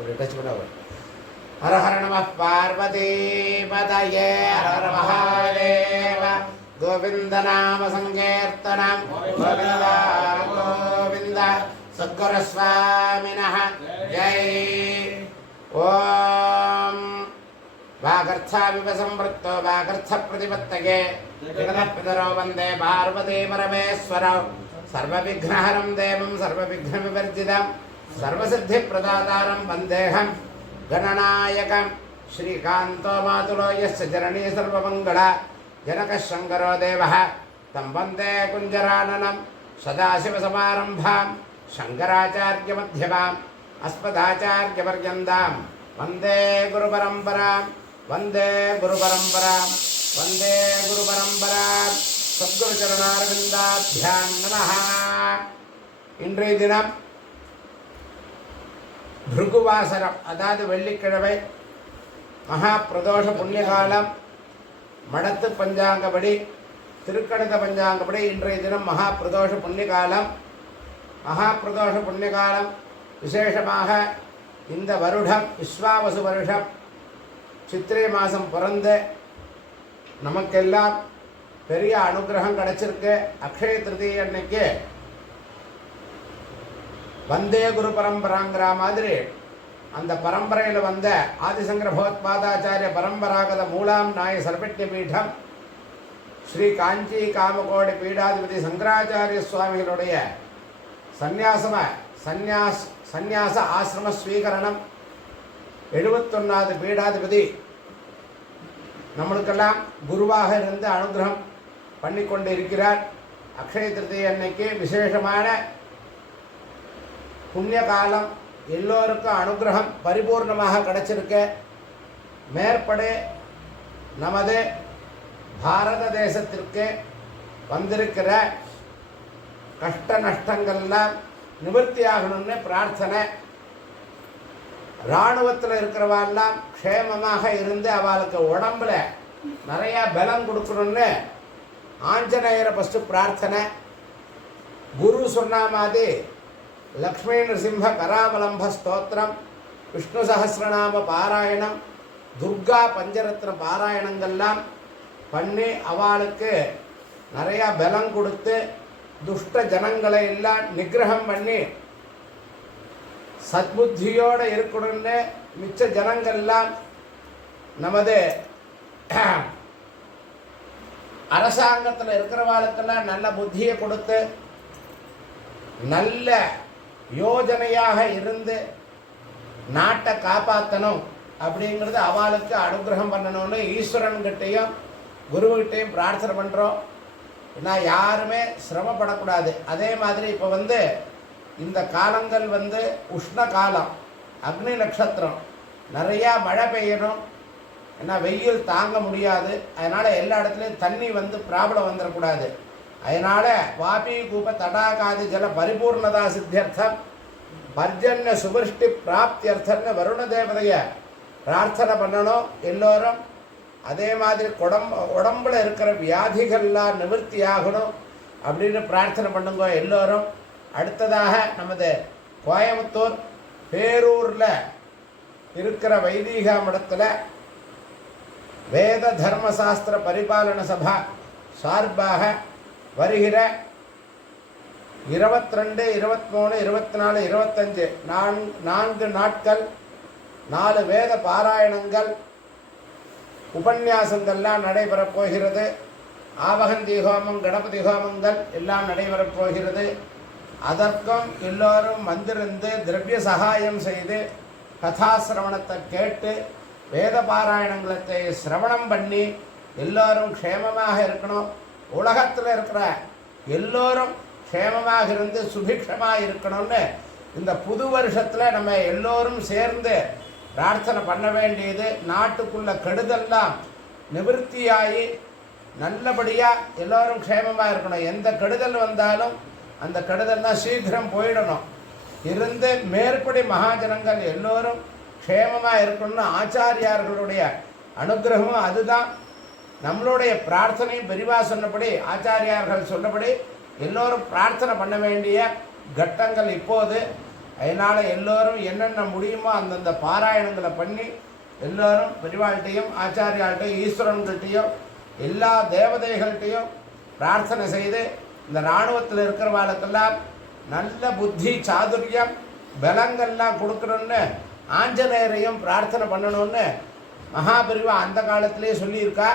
அப்படி டச் பண்ண ஹர ஹர நம பார்வதி பதயே ஹர ஹர மகாதேவ கோவிந்த நாம சங்கீர்த்தனம் கோவிந்தா கோவிந்த சத்குரு சுவாமினஹ ஜெய் ஓம் வாகர்த்தாவிவ சம்வృத்தோ வாகர்த்த பிரதிபத்தகே ஜெகதப்பிதரோ வந்தே பார்வதி பரமேஸ்வரோ சர்வவிக்னஹரம் தேவம் சர்வவிக்னவிவர்ஜிதம் சர்வசித்திப்பிரதாதாரம் வந்தேஹம் கணநாயகம் ஸ்ரீகாந்தோ மாதுலோ யஸ்ய ஜனனீ சர்வமங்கள जनकः शङ्करो देवः तं वन्दे कुञ्जराननं सदाशिवसमारम्भां शङ्कराचार्यमध्यमाम् अस्मदाचार्यपर्यन्तां वन्दे गुरुपरम्परां वन्दे गुरुपरम्परां वन्दे गुरुपरम्परां सद्गुरुचरणारविन्दाभ्यां नमः இன்றைய தினம் பிருகுவாசரம் அதாவது வெள்ளிக்கிழமை மகா பிரதோஷ புண்ணியகாலம் மடத்து பஞ்சாங்கப்படி திருக்கணித பஞ்சாங்கப்படி இன்றைய தினம் மகா பிரதோஷ புண்ணியகாலம். மகா பிரதோஷ புண்ணியகாலம் விசேஷமாக இந்த வருடம் விஸ்வாவசு வருஷம் சித்திரை மாதம் பிறந்து நமக்கெல்லாம் பெரிய அனுகிரகம் கிடைச்சிருக்கு. அக்ஷய திருதியை அன்னைக்கு வந்தே குரு பரம்பராங்கிற மாதிரி அந்த பரம்பரையில் வந்த ஆதிசங்கர பகவத்பாதாச்சாரிய பரம்பராகத மூலாம் நாய சர்வஜ்ஞ பீடம் ஸ்ரீ காஞ்சி காமகோடி பீடாதிபதி சங்கராச்சாரிய சுவாமிகளுடைய சந்நியாச ஆசிரம ஸ்வீகரணம் 71வது பீடாதிபதி நம்மளுக்கெல்லாம் குருவாக இருந்து அனுகிரகம் பண்ணி கொண்டு இருக்கிறார். அக்ஷய திருதியை அன்னைக்கு விசேஷமான புண்ணிய காலம், எல்லோருக்கும் அனுகிரகம் பரிபூர்ணமாக கிடைச்சிருக்கு. மேற்படு நமது பாரத தேசத்திற்கு வந்திருக்கிற கஷ்ட நஷ்டங்கள்லாம் நிவர்த்தி ஆகணும்னு பிரார்த்தனை. இராணுவத்தில் இருக்கிறவாள்லாம் க்ஷேமமாக இருந்து அவளுக்கு உடம்புல நிறையா பலம் கொடுக்கணும்னு ஆஞ்சநேயரை ஃபஸ்ட்டு பிரார்த்தனை. குரு சொன்ன மாதிரி லக்ஷ்மீ நரசிம்ம கராவலம்ப ஸ்தோத்திரம், விஷ்ணு சஹஸ்ரநாம பாராயணம், துர்கா பஞ்சரத்ன பாராயணங்கள்லாம் பண்ணி அவளுக்கு நிறையா பலம் கொடுத்து துஷ்ட ஜனங்களை எல்லாம் நிகிரகம் பண்ணி சத்புத்தியோடு இருக்கணும்னு மிச்ச ஜனங்கள்லாம் நமது அரசாங்கத்தில் இருக்கிறவாளுக்கெல்லாம் நல்ல புத்தியை கொடுத்து நல்ல யோஜனையாக இருந்து நாட்டை காப்பாற்றணும் அப்படிங்கிறது அவளுக்கு அனுகிரகம் பண்ணணும்னு ஈஸ்வரன்கிட்டையும் குருக்கிட்டையும் பிரார்த்தனை பண்ணுறோம். ஏன்னா யாருமே சிரமப்படக்கூடாது. அதே மாதிரி இப்போ இந்த காலங்கள் உஷ்ண காலம், அக்னி நட்சத்திரம், நிறையா மழை பெய்யணும். ஏன்னா வெயில் தாங்க முடியாது. அதனால் எல்லா இடத்துலையும் தண்ணி ப்ராப்ளம் வந்துடக்கூடாது. அதனால் வாபி கூப தடாகாதி ஜல பரிபூர்ணதா சித்தியர்த்தம் பர்ஜன்ய சுபிருஷ்டி பிராப்தியர்த்தம்னு வருண தேவதைய பிரார்த்தனை பண்ணணும் எல்லோரும். அதே மாதிரி உடம்புல இருக்கிற வியாதிகள்லாம் நிவர்த்தி ஆகணும் அப்படின்னு பிரார்த்தனை பண்ணுங்க எல்லோரும். அடுத்ததாக நமது கோயம்புத்தூர் பேரூரில் இருக்கிற வைதீகா மடத்தில் வேத தர்மசாஸ்திர பரிபாலன சபா சார்பாக வருகிற 22, 23, 24, 25 4 நாட்கள் 4 வேத பாராயணங்கள் உபன்யாசங்கள்லாம் நடைபெறப் போகிறது. ஆவகந்தி ஹோமம், கணபதி ஹோமங்கள் எல்லாம் நடைபெறப் போகிறது. அதற்கும் எல்லோரும் வந்திருந்து திரவிய சகாயம் செய்து கதாசிரவணத்தை கேட்டு வேத பாராயணங்களை சிரவணம் பண்ணி எல்லோரும் க்ஷேமமாக இருக்கணும். உலகத்தில் இருக்கிற எல்லோரும் க்ஷேமமாக இருந்து சுபிக்ஷமாக இருக்கணும்னு இந்த புது வருஷத்தில் நம்ம எல்லோரும் சேர்ந்து பிரார்த்தனை பண்ண வேண்டியது. நாட்டுக்குள்ள கெடுதெல்லாம் நிவர்த்தியாகி நல்லபடியாக எல்லோரும் க்ஷேமமாக இருக்கணும். எந்த கெடுதல் வந்தாலும் அந்த கெடுதல்லாம் சீக்கிரம் போயிடணும். இருந்து மேற்படி மகாஜனங்கள் எல்லோரும் க்ஷேமமாக இருக்கணும்னு ஆச்சாரியார்களுடைய அனுகிரகமும் அதுதான். நம்மளுடைய பிரார்த்தனையும் பெரிவா சொன்னபடி ஆச்சாரியார்கள் சொன்னபடி எல்லோரும் பிரார்த்தனை பண்ண வேண்டிய கட்டங்கள் இப்போது. அதனால் எல்லோரும் என்னென்ன முடியுமோ அந்தந்த பாராயணங்களை பண்ணி எல்லோரும் பெரியவாள்கிட்டையும் ஆச்சாரியாள்கிட்டையும் ஈஸ்வரன்கிட்டையும் எல்லா தேவதைகள்கிட்டையும் பிரார்த்தனை செய்து இந்த இராணுவத்தில் இருக்கிறவாளுக்கெல்லாம் நல்ல புத்தி சாதுரியம் பலங்கள்லாம் கொடுக்கணும்னு ஆஞ்சநேயரையும் பிரார்த்தனை பண்ணணும்னு மகாபெரிவா அந்த காலத்திலே சொல்லியிருக்கா.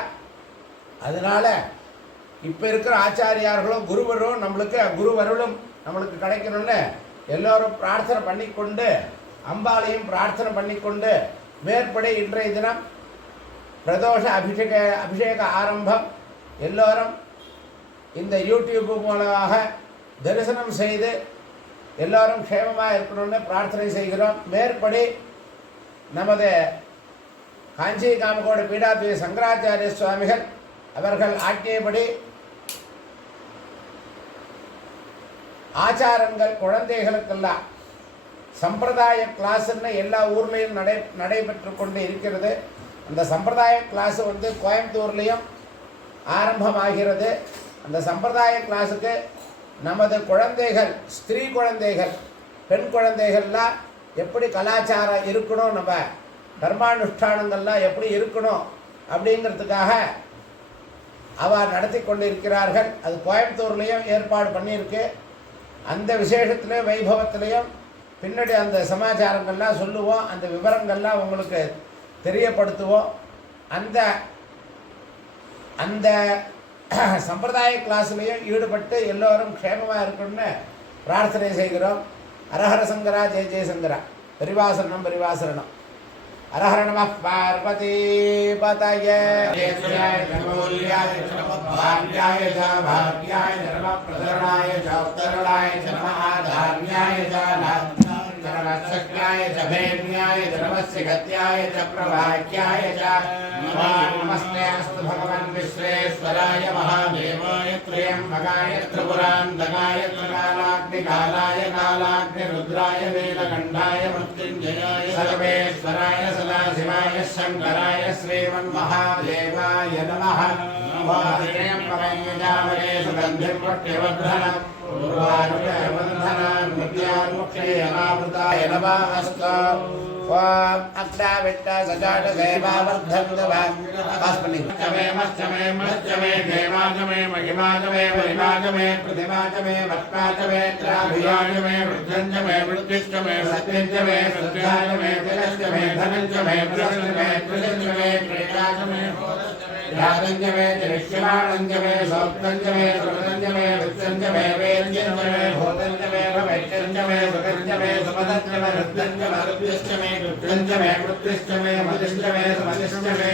அதனால் இப்போ இருக்கிற ஆச்சாரியார்களும் குருவரும் நம்மளுக்கு குருவருளும் நம்மளுக்கு கிடைக்கணும்னு எல்லோரும் பிரார்த்தனை பண்ணிக்கொண்டு அம்பாளையும் பிரார்த்தனை பண்ணிக்கொண்டு மேற்படி இன்றைய தினம் பிரதோஷ அபிஷேக ஆரம்பம் எல்லோரும் இந்த யூடியூப் மூலமாக தரிசனம் செய்து எல்லோரும் க்ஷேமமாக இருக்கணும்னு பிரார்த்தனை செய்கிறோம். மேற்படி நமது காஞ்சி காமகோடு பீடாத்வய சங்கராச்சாரிய சுவாமிகள் அவர்கள் ஆக்கியபடி ஆச்சாரங்கள் குழந்தைகளுக்கெல்லாம் சம்பிரதாய கிளாஸுன்னு எல்லா ஊர்லேயும் நடைபெற்று கொண்டு இருக்கிறது. அந்த சம்பிரதாய கிளாஸு கோயம்புத்தூர்லேயும் ஆரம்பமாகிறது. அந்த சம்பிரதாய கிளாஸுக்கு நமது குழந்தைகள், ஸ்திரீ குழந்தைகள், பெண் குழந்தைகள்லாம் எப்படி கலாச்சாரம் இருக்கணும், நம்ம கர்மானுஷ்டானங்கள்லாம் எப்படி இருக்கணும் அப்படிங்கிறதுக்காக அவள் நடத்தி கொண்டு இருக்கிறார்கள். அது கோயம்புத்தூர்லேயும் ஏற்பாடு பண்ணியிருக்கு. அந்த விசேஷத்துலேயும் வைபவத்திலையும் பின்னாடி அந்த சமாச்சாரங்கள்லாம் சொல்லுவோம், அந்த விவரங்கள்லாம் உங்களுக்கு தெரியப்படுத்துவோம். அந்த அந்த சம்பிரதாய கிளாஸ்லேயும் ஈடுபட்டு எல்லோரும் க்ஷேமமாக இருக்கணும்னு பிரார்த்தனை செய்கிறோம். ஹரஹர சங்கரா ஜெய ஜெயசங்கரா. பரிவாசரணம் பரிவாசரணம். ஹரஹர நம பார்வதி பதய भाग्याय च भाग्याय नमः प्रधरणाय च उत्तरणाय च नमः धान्याय च नमस्सक्याय च भेन्याय च नमस्य गत्याय च प्रवाक्याय च नमस्ते अस्तु भगवन् विश्वेश्वराय महादेवाय त्र्यम्बकाय त्रिपुरान्तकाय त्रिकालाग्निकालाय कालाग्निरुद्राय नीलकण्ठाय मृत्युञ्जयाय सर्वेश्वराय सदाशिवाय शङ्कराय श्रीमन्महादेवाय नमः. त्र्यम्बकयजामहे सुगन्धिं पुष्टिवर्धनम् उर्वारुकवन्धनान् मृत्यान्मुक्षेयमावृताय नमःस्तु. ओम अग्नाविट्ट सजात देवावर्धन्तु वास्मनि चमे मच्चमे मच्चमे देवाचमे महिमाचमे परिमाचमे प्रतिमाचमे वत्माचमे त्राभियाचमे वृद्धञ्चमे वृद्धिश्चमे सत्यञ्चमे सत्याचमे तिलश्चमे धनञ्चमे प्रसन्नमे प्रसन्नमे प्रेताचमे राजञ्जमे जनिष्यमाणञ्जमे सौक्तञ्जमे सुमदञ्जमे वृत्तञ्जमे वेद्यञ्जमे भूतञ्जमे भवैत्यञ्जमे सुगञ्जमे सुमदञ्जमे वृद्धञ्जमे वृद्धिश्चमे कृत्यञ्जमे वृत्तिश्चमे मदिश्चमे सुमदिश्चमे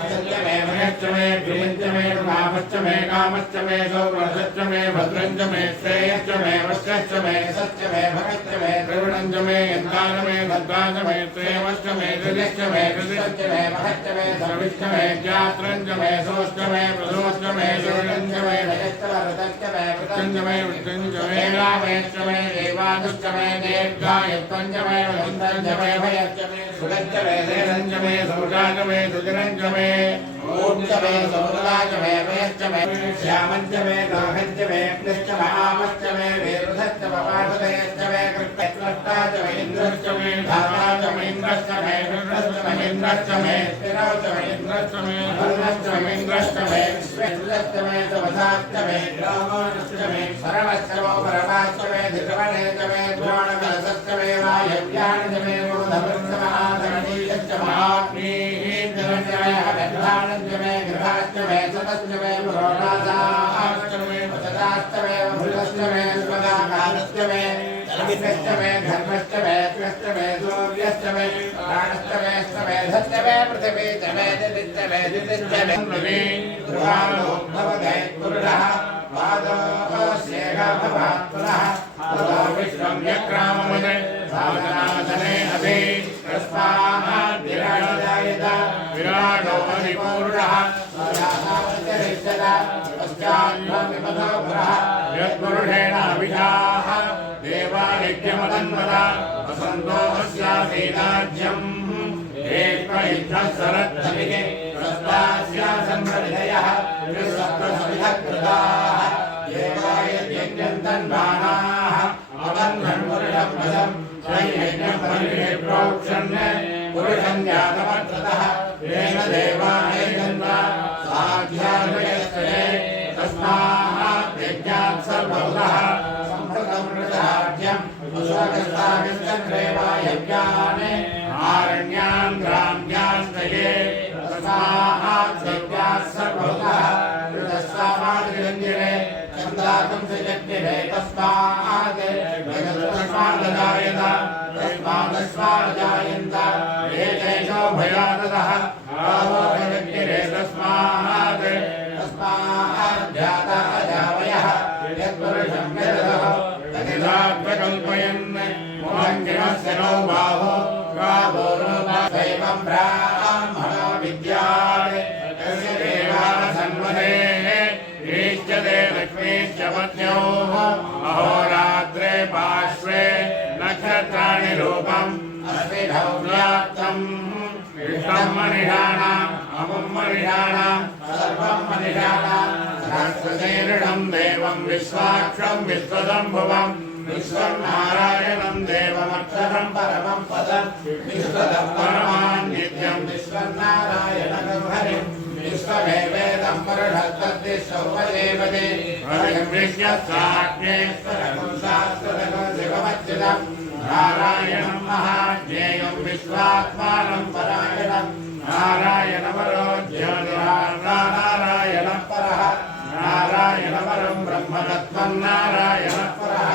मदञ्जमे महेश्चमे प्रियञ्जमे कामश्चमे कामश्चमे सौवर्धश्चमे भद्रञ्जमे श्रेयश्चमे वश्यश्चमे सच्चमे भगश्चमे त्रिवणञ्जमे यन्तानमे भद्राञ्जमे श्रेयवश्चमे त्रिदिश्चमे त्रिदिश्चमे महश्चमे सर्विश्चमे ज्ञात्रञ्जमे सोष्टमे प्रदोष्टमे शिवरञ्जमे नयश्चमे वृतञ्जमे वृतञ्जमे रामेश्चमे देवादुश्चमे दीर्घायुत्वञ्जमे वृन्दञ्जमे भयश्चमे सुगञ्जमे सेरञ्जमे सौराजमे सुजरञ्जमे ऊर्जमे सौराजमे भयश्चमे श्यामञ्जमे लोहञ्जमे कृष्णमे आमश्चमे वीरुधश्चमे पार्वतयश्चमे कृष्णश्चमे इन्द्रश्चमे धाताचमे इन्द्रश्चमे रुद्रश्चमे इन्द्रश्चमे स्थिरौचमे इन्द्रश्चमे भद्रश्चमे इन्द्रश्चमे विश्वेन्द्रश्चमे समधाश्चमे रामानश्चमे परमश्चमो परमाश्चमे धिरवणेश्चमे द्रोणकलशश्चमे वायव्यानश्चमे गुरुधवश्चमे आधरणीयश्चमे आग्नेयश्चमे अभ्यधानश्चमे गृहाश्चमे सतश्चमे पुरोणादाश्चमे वसदाश्चमे भृतश्चमे स्वदाकालश्चमे धर्मश्चमे धर्मश्चमे कृष्णमे सूर्यश्चमे प्राणश्चमे स्तमे धश्चमे पृथिवी चमे दिदिश्चमे दिदिश्चमे ध्रुवालोभवदे पुरुषः पादोऽस्येकभवात् पुनः ततो विश्वं व्यक्राममुदे साधनासने अभि तस्मात् विराजोऽजायत विराजो अधिपूरुषः पश्चान्मतो पुरः यत्पुरुषेण अभिजाः देवानित्यमतन्वता वसन्तो अस्यासीनाज्यम् एकैकः सरद्धभिः प्रस्तास्यासन्मृदयः विश्वप्रसविधकृताः देवाय यज्ञन्तन्वानाः अवन्धन्मुरुषं पदम् यज्ञं परिषे प्रोक्षन् पुरुषं जातमर्थतः येन देवानेजन्ता साध्यार्भयस्ते तस्मात् यज्ञात् सर्वभूतः सम्भृतं मृतराज्यम् अशोकस्तागश्चक्रेवा यज्ञान् आरण्यान् ग्राम्यास्तये तस्मात् यज्ञात् सर्वभूतः मृतस्वामादिरञ्जने चन्दाकं सयज्ञे तस्मात् तस्मादस्मादजायन्त एतेषो भयाततः गावो यज्ञे तस्मात् जाता अजावयः यत्पुरुषं यदः तदिदात्मकल्पयन् मोहङ्गिनस्य नो बाहो गावो रूपदैवं ब्राह्मणो विद्यात् तस्य देवाः सन्वदेः ईश्चते लक्ष्मीश्च पत्न्योः अहोरात्रे पार्श्वे नक्षत्राणि रूपम् अस्मिन् व्याप्तम् विष्णं मनिषाणाम् अमुं मनिषाणाम् सर्वं मनिषाणाम् सहस्रशीर्षं देवं विश्वाक्षं विश्वसम्भुवम् विश्वं नारायणं देवमक्षरं परमं पदं विश्वदं परमान् नित्यं विश्वं नारायणं हरिं विश्वमेवेदं पुरुषस्तद्विश्वोपदेवते हरिं विश्वसाज्ञेश्वरं शाश्वतं शिवमच्युतं नारायणं महाज्ञेयं विश्वात्मानं परायणं नारायणवरो ज्योतिरार्णारायणः परः नारायणवरं ब्रह्मतत्त्वं नारायणः परः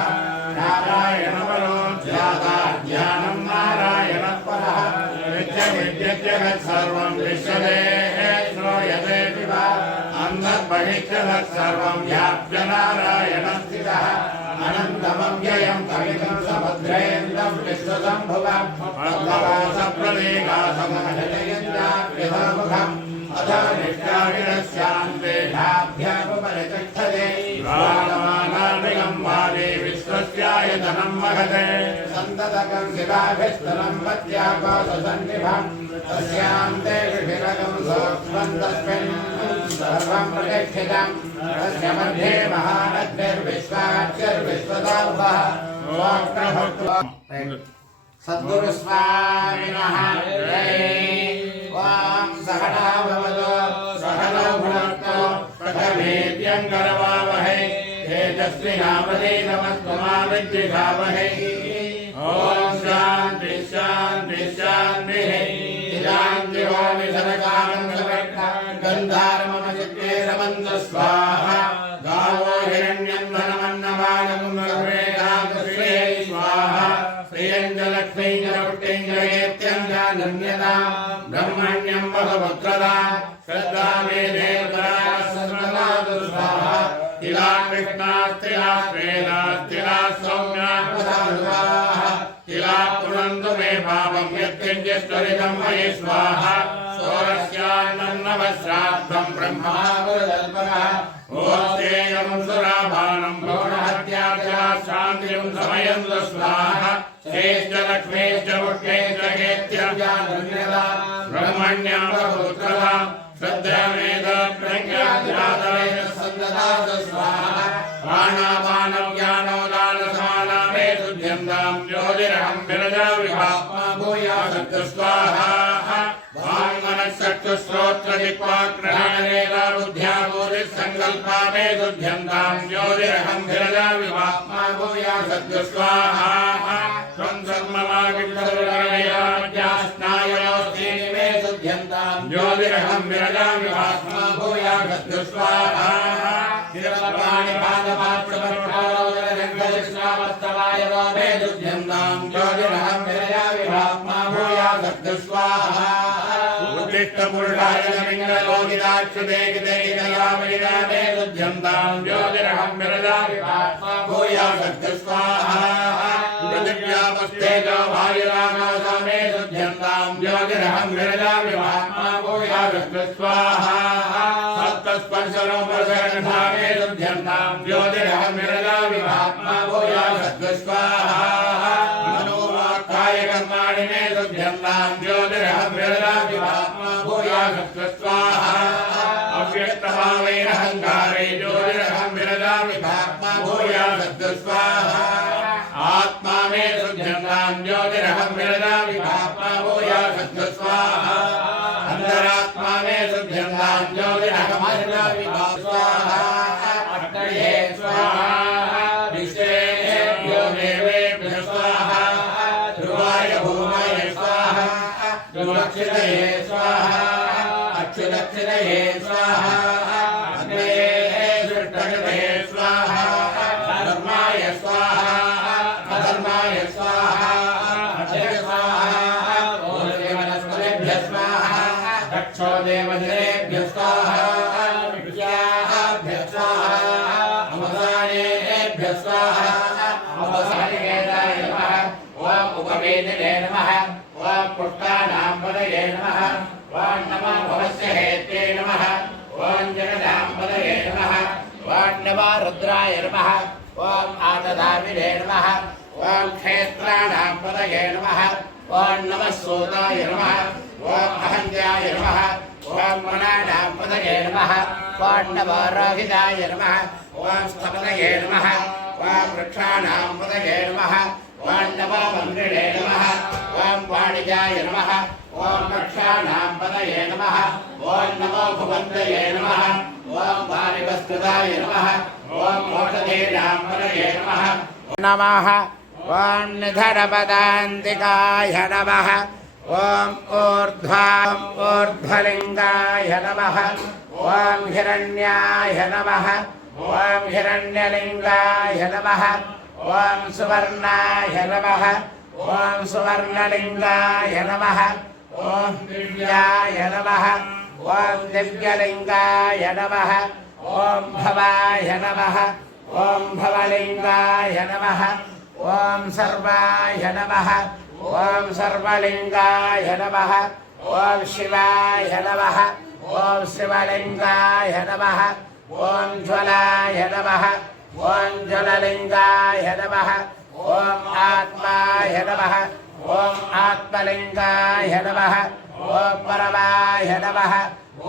नारायणवरो ज्ञाता ज्ञानं नारायणः परः विद्यजगत्सर्वं विश्वते श्रूयते विवा अन्तर्बहिश्चतत्सर्वं व्याप्य नारायणः स्थितः अनन्तमव्ययं कवितं समुद्रेन्द्रं विश्वसम्भुवं पद्मवासप्रदेकासमहजयन्त्याग्रहमुखम् अथो निष्ठाविरस्यान्ते ढाभ्यामुपरितिष्ठते वालमानादिगं वाले विश्वस्यायतनं महते सन्ततकं शिवाभिस्तनं पत्यापाससन्निभम् तस्यान्ते ऋषिरगं सूक्ष्मं तस्मिन् सर्वं प्रतिष्ठितं तस्य मध्ये महानद्भिर्विश्वाच्यर्विश्वदावः सद्गुरु स्वामिनः जय। ॐ सहना भवतु सहनौ भुनक्तु प्रथमेत्यङ्करवावहै तेजस्विनामधीतमस्तु मा विद्विषावहै। ॐ शान्ति शान्ति शान्तिः। इदाञ्जिहोमि सरकालं गन्धारममचित्ते रमन्तु स्वाहा। गावो हिरण्यं धनमन्नवानं सर्वेदागश्रे स्वाहा। श्रियञ्जलक्ष्मीं च पुष्टिं च कीर्त्यं च धन्यतां ब्रह्मण्यं बहुपुत्रदा श्रद्धा मे देवतास्तु स्वाहा। तिला कृष्णास्तिला श्वेतास्तिला सौम्या प्रसादुवाः तिला पुनन्तु मे पापं यत्किञ्चित्त्वरितं मयि स्वाहा। षोडश्यान्नं नवश्राद्धं ब्रह्मावृतल्पकः ओस्तेयं सुराभानं भ्रूणहत्याख्या शान्तिं समयन्तु स्वाहा। श्रेश्च लक्ष्मीश्च पुष्टेश्च कीर्त्यं च धन्यता ब्रह्मण्यां बहुपुत्रदा श्रद्धामेध प्रज्ञाध्यातवेन सन्ददातु स्वाहा। प्राणापानं ज्ञानोदानसमाना मे शुद्ध्यन्तां ज्योतिरहं विरजा विभात्मा भूयासक्तु स्वाहा। वाङ्मनश्चक्षुश्रोत्रजिह्वाग्रहणरेखा बुद्ध्या भूतिसङ्कल्पा मे शुद्ध्यन्तां ज्योतिरहं विरजा विभात्मा भूयासक्तु स्वाहा। त्वं सर्वमाविष्टरुरवैराज्यास्नायोस्तीनि मे शुद्ध्यन्तां ज्योतिरहं विरजा विभात्मा भूयासक्तु स्वाहा। शिरपाणिपादपात्रपट्टारोदरजङ्गदृष्णावस्तवायवो मे शुद्ध्यन्तां ज्योतिरहं विरजा विभात्मा भूयासक्तु स्वाहा। उत्तिष्ठपुरुषाय नमिङ्गलोकिताक्षुदेकितेकितयामिना मे शुद्ध्यन्तां ज्योतिरहं विरजा विभात्मा भूयासक्तु स्वाहा। पृथिव्यापस्तेजो वायुराकाशा मे शुद्ध्यन्तां ज्योतिरहं विरजा विभात्मा भूयासक्तु स्वाहा। सप्तस्पर्शरूपसकण्ठा मे शुद्ध्यन्तां ज्योतिरहं विरजा विभात्मा भूयासक्तु स्वाहा। मनोवाक्कायकर्माणि मे शुद्ध्यन्तां ज्योतिरहं विरजा विभात्मा भूयासक्तु स्वाहा। अव्यक्तभावेन अहङ्कारे ज्योतिरहं विरजा विभात्मा भूयासक्तु स्वाहा। आत्मा मे शुद्धं ज्योतिरहं विरजामि पाप्मा भूयाशस्व स्वाहा अंतरात्मा मे शुद्धं ज्योतिरहं विरजामि स्वाहा अग्नये स्वाहा विश्वेभ्यो देवेभ्यो स्वाहा ध्रुवाय भूमाय स्वाहा ध्रुवक्षितये स्वाहा अक्षुदक्षितये स्वाहा अग्नये सृष्टगतये स्वाहा धर्माय स्वाहा अधर्माय स्वाहा अजय स्वाहा वनस्पतिभ्यः स्वाहा दक्षो देवजनेभ्यः स्वाहा विद्याभ्यः स्वाहा अमसानेभ्यः स्वाहा अमसानिकेताय नमः ओम उपवेदिने नमः ओम पुष्टानां पदये नमः ओम नमो भवस्य हेत्ये नमः ओम जगदां पदये नमः ओम नमो रुद्राय नमः ओम आदधाविने नमः ओम क्षेत्राणां पदये नमः ओम नमः सूताय नमः ओम अहंत्याय नमः ओम मनानां पदये नमः ओम नमो रोहिताय नमः ओम स्थपतये नमः ओम वृक्षाणां पदये नमः ओम नमो मन्त्रिणे नमः ओम वाणिजाय नमः ओम वृक्षाणां पदये नमः ओम नमो भुवन्तये नमः ओम वारिवस्कृताय नमः ओम ओषधीनां पदये नमः नमः ओम निधनपदान्तिकाय नमः ओम ऊर्ध्वलिङ्गाय नमः ओम हिरण्याय नमः ओम हिरण्यलिङ्गाय नमः ओम सुवर्णाय नमः ओम सुवर्णलिङ्गाय नमः ओम दिव्याय नमः ओम दिव्यलिङ्गाय नमः ओम भवाय नमः ओम भवलिङ्गाय नमः ओम सर्वाय नमः ओम सर्वलिङ्गाय नमः ओम शिवाय नमः ओम शिवलिङ्गाय नमः ओम ज्वलाय नमः ओम ज्वललिङ्गाय नमः ओम आत्माय नमः ओम आत्मलिङ्गाय नमः ओम परमाय नमः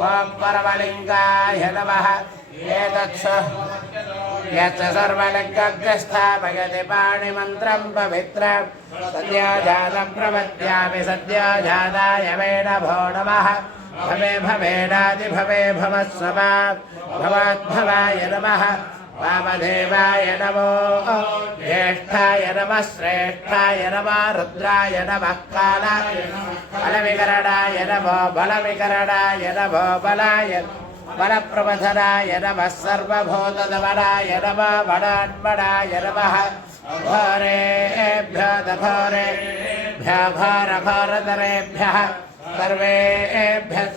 ओम परमलिङ्गाय नमः एतत्स यत् सर्वलिङ्गस्थापयति पाणिमन्त्रं पवित्रं सद्योजातं प्रपद्यामि सद्योजाताय मे नमो नमः भवे भवेनादिभवे भवस्वमा भवद्भवाय नमः वामदेवाय नमो ज्येष्ठाय नमः श्रेष्ठाय नमः रुद्राय नमः कालाय बलविकरणाय नमो बलविकरणाय नमो बलाय बलप्रबधनाय नमः सर्वभूतदमनाय नमः वडान्मनाय नमः घोरेभ्यः घोरेभ्यः घोरघोरतरेभ्यः सर्वेभ्यः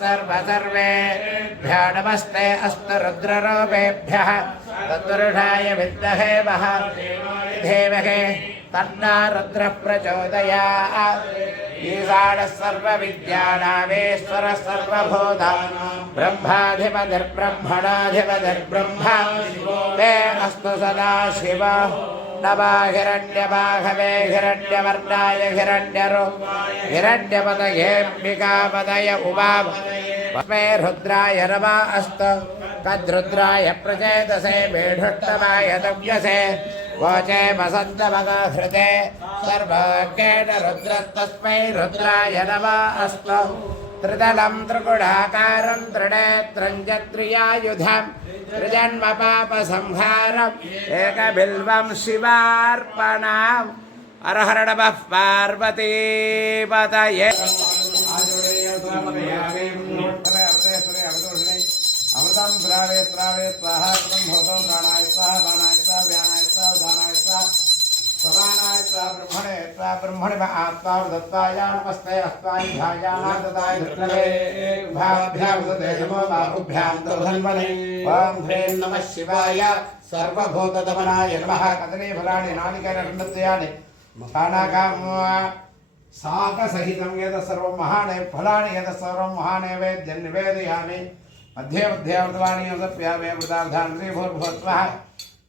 सर्वेभ्यः नमस्ते अस्तु रुद्ररूपेभ्यः तद्वरुषाय विद्महे महाधीमहे तन्नो रुद्रः प्रचोदयात् ईशानः सर्वविद्यानामेश्वरः सर्वभूतानां ब्रह्माधिपतिर्ब्रह्मणाधिपतिर्ब्रह्मा ते अस्तु सदाशिवः नमः हिरण्यबाहवे हिरण्यवर्णाय हिरण्यपतयेऽम्बिकापतय उमापतये रुद्राय नमः अस्तु तद्रुद्राय प्रचेतसे मेढुष्टमाय तव्यसे वोचे वसन्तमगहृते सर्वज्ञेन रुद्रस्तस्मै रुद्राय नमः अस्तु त्रिदलं त्रिगुणाकारं त्रिनेत्रं च त्रियायुधं त्रिजन्मपापसंहारम् एकबिल्वं शिवार्पणम् हर हर नमः पार्वतीपतये अमृतं द्रावे स्रावे स्वाहा भूतं प्राणाय स्वाहा बाणाय स्वाहा व्यानाय स्वाहा उदानाय स्वाहा सवानाय स्वाहा ब्रह्मणे आत्मा दत्तायामस्ते अस्त्वाय ध्यायानां ददाय धृतवे भाभ्यां ददे नमो बाहुभ्यां तवधन्वने ओम ह्रीं नमः शिवाय सर्वभूतदमनाय नमः कदने फलानि नालिकेरखण्डत्रयाणि मखानाकाम साकसहितं यत् सर्वं महाने फलानि यत् सर्वं महानैवेद्यं निवेदयामि मध्ये मध्ये अमृतवाणी अमृतप्यामे अमृतार्थान् श्रीभूर्भुवस्वः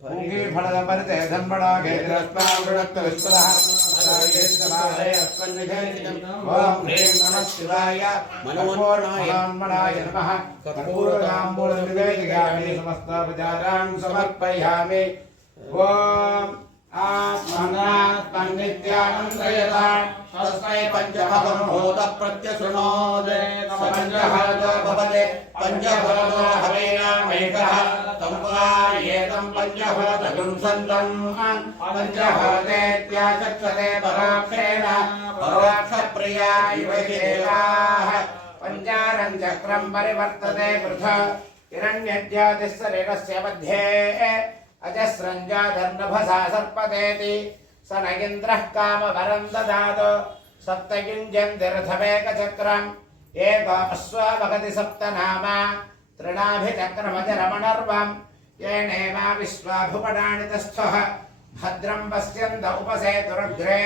पूगी फलद परिते धन्वडागे द्रष्टावृत्त विस्पदः आये अस्मन्निधेयम् ओम ह्रीं नमः शिवाय मनोन्मनाय नमः कर्पूरताम्बूलं निवेदयामि समस्तोपचारान् समर्पयामि ओम आत्मनात्मनित्यानन्दयत तस्मै पञ्चभूत प्रत्यशृणोत् पञ्चभूतो भवते पञ्चभूतो हवेनामेकः तमुपायेतं पञ्चभूतगुं सन्तम् पञ्चभूतेत्याचक्षते परोक्षेण परोक्षप्रिया इव देवाः पञ्चारं चक्रं परिवर्तते पृथा हिरण्यज्योतिश्शरीरस्य मध्ये अजस्रञ्जाधर्नभसा सर्पतेति स न इन्द्रः कामवरं ददातु सप्तयुञ्जन्तिरथमेकचक्रम् एकाश्वावगति सप्तनामा तृणाभिचक्रमजरमणर्वम् येनेमा विश्वाभुपणानि तस्थः भद्रं पश्यन्त उपसेतुरग्रे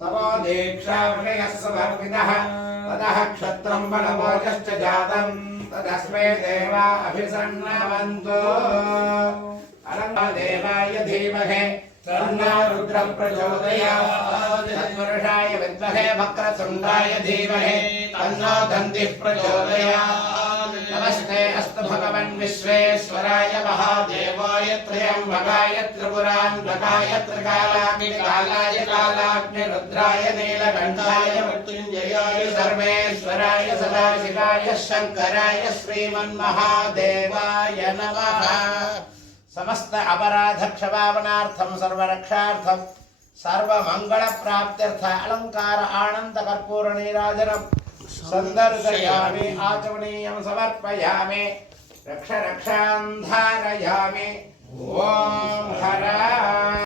तपो दीक्षावृयः समर्पितः ततः क्षत्रं बलवोजश्च जातं तदस्मै देवा अभिसन्नवन्तु देवाय धीमहि तन्नो रुद्रः प्रचोदयात् तत्पुरुषाय विद्महे वक्रतुण्डाय धीमहि तन्नो दन्तिः प्रचोदयात् नमस्ते अस्तु भगवन् विश्वेश्वराय महादेवाय त्र्यम्बकाय त्रिपुरान्तकाय त्रिकालाग्निकालाय कालाग्निरुद्राय नीलकण्ठाय मृत्युञ्जयाय सर्वेश्वराय सदाशिवाय शङ्कराय श्रीमन्महादेवाय नमः समस्त अपराध क्षमापणार्थं सर्वरक्षार्थं सर्वमंगल प्राप्त्यर्थ अलंकार आनंद कर्पूर नीराजनं संदर्शयामि आचमनीयं समर्पयामि रक्ष रक्षां धारयामि ओम हर